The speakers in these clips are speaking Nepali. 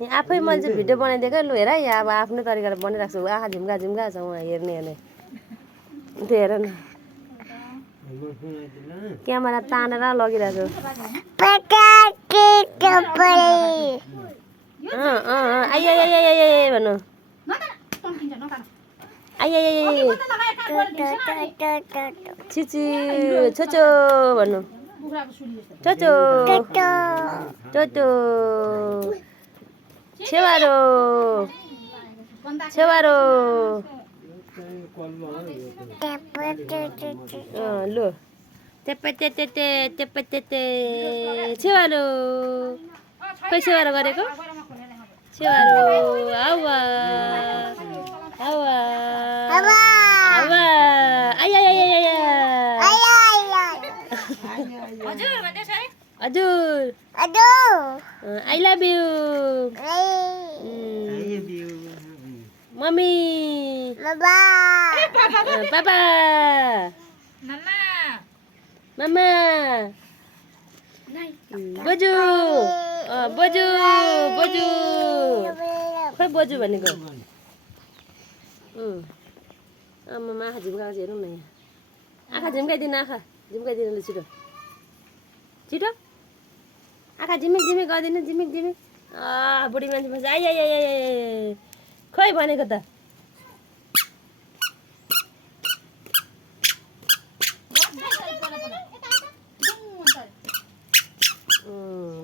यहाँ आफै मैले चाहिँ भिडियो बनाइदिएको लु हेर यहाँ अब आफ्नै तरिकाले बनाइरहेको छु आँखा झिम्का झिम्का छ उहाँ हेर्ने त्यो हेर न क्यामेरा तानेर लगिरहेको छु आइ भन्नु आइ छिची छोचो भन्नु चोचो चोचो छेवारो छेवारो लु तेप्पे छेवारो खै छेवारो गरेको छेवारो हावा हावा हावा आइ आइ आइ आइ हजुर I love you mummy papa मामा बोजू बोजू बोजू खै बोजू भनेको आमामा आँखा झिम्काएको हेरौँ न यहाँ आँखा झिम्काइदिनु आँखा झिम्काइदिनु ल छिटो छिटो आँखा झिमिक झिमिक गरिदिनु झिमिक झिमिक बुढी मान्छे बस्छ आइ आइ आइ आइ खै भनेको त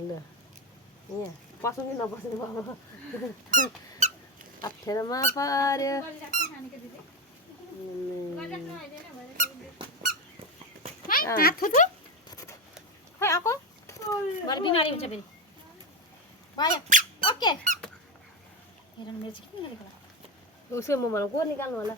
ल यहाँ पस्नु कि नपस्नु बाबा अप्ठ्यारोमा पर्यो खै आको भरे बिमारी हुन्छ फेरि भयो ओके हेर मेरो चाहिँ किन गरेको उसको मोबाइल को निकाल्नु होला